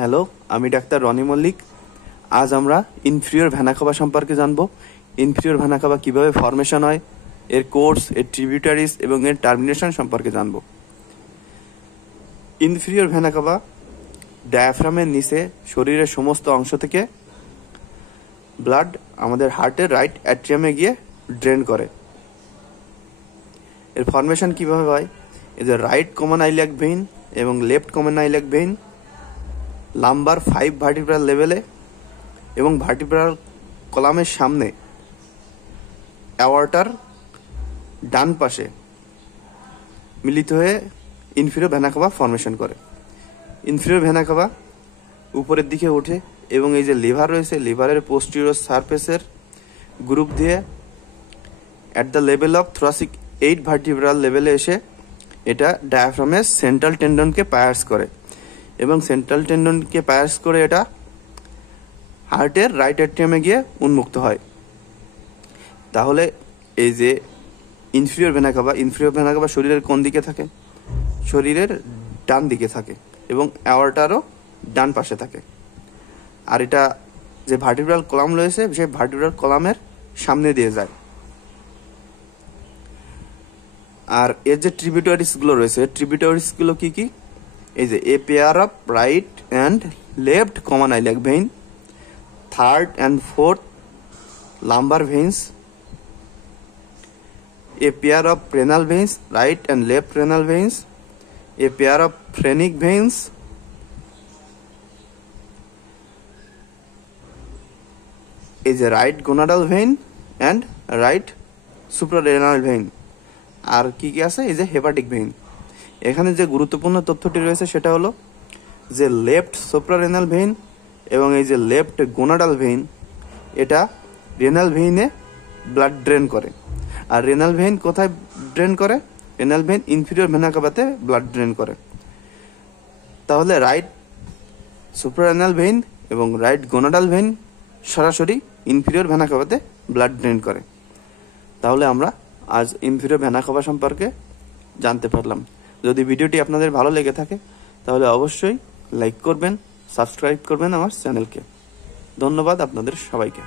Hello, আমি doctor Roni Mallick. আজ আমরা ইনফিরিয়র ভেনা কাভা সম্পর্কে জানব। ইনফিরিয়র ভেনা কাভা কিভাবে ফর্মেশন হয়, এর কোর্স, এর ট্রিবিউটারিজ এবং এর টার্মিনেশন সম্পর্কে জানব। ইনফিরিয়র ভেনা কাভা ডায়াফ্রামের নিচে শরীরের সমস্ত অংশ থেকে ব্লাড আমাদের হার্টের রাইট অ্যাট্রিয়ামে গিয়ে ড্রেন করে। এর ফর্মেশন কিভাবে হয়? এই যে রাইট কমন আইলিয়াক ভেইন এবং left common iliac vein lumber 5 vertebral লেভেলে এবং ভার্টিব্রাল কলামের সামনে অ্যাওর্টার ডান পাশে মিলিত হয়ে ইনফিরিয়র ভেনা কাভা ফর্মেশন করে। ইনফিরিয়র ভেনা কাভা উপরের দিকে ওঠে এবং এই যে লিভার রয়েছে, লিভারের পোস্টিরিয়র সারফেসের গ্রুপ দিয়ে at the level of thoracic 8 vertebral লেভেলে এসে এটা ডায়াফ্রামের সেন্ট্রাল টেন্ডনকে পায়ার্স করে এবং সেন্ট্রাল টেন্ডনকে পায়ার্স করে এটা হার্টের রাইট অ্যাট্রিয়ামে গিয়ে উন্মুক্ত হয়। তাহলে এই যে ইনফিরিয়র ভেনা কাভা শরীরের কোন দিকে থাকে? শরীরের ডান দিকে থাকে এবং অ্যাওর্টারও ডান পাশে থাকে। আর এটা যে ভার্টিব্রাল কলাম রয়েছে সেই ভার্টিব্রাল কলামের সামনে দিয়ে যায়। আর এর যে ট্রিবিউটারিজগুলো রয়েছে, ট্রিবিউটারিজগুলো কি কি? এই যে a pair of right and left common iliac vein, third and fourth lumber veins, a pair of renal veins, right and left renal veins, a pair of phrenic veins, is a right gonadal vein and right suprarenal vein. আর কি কি আছে? is a hepatic vein. এখানে যে গুরুত্বপূর্ণ তথ্যটি রয়েছে সেটা হলো যে লেফট সুপ্রারেনাল ভেইন এবং এই যে লেফট গোনাডাল ভেইন এটা রেনাল ভেইনে ব্লাড ড্রেন করে। আর রেনাল ভেইন কোথায় ড্রেন করে? রেনাল ভেইন ইনফিরিয়র ভেনা কাভাতে ব্লাড ড্রেন করে। তাহলে রাইট সুপ্রারেনাল ভেইন এবং রাইট গোনাডাল ভেইন সরাসরি ইনফিরিয়র ভেনা কাভাতে ব্লাড ড্রেন করে। তাহলে আমরা আজ ইনফিরিয়র ভেনা কাভা সম্পর্কে জানতে পারলাম। যদি ভিডিওটি আপনাদের ভালো লেগে থাকে তাহলে অবশ্যই লাইক করবেন, সাবস্ক্রাইব করবেন আমার চ্যানেলকে। ধন্যবাদ আপনাদের সবাইকে।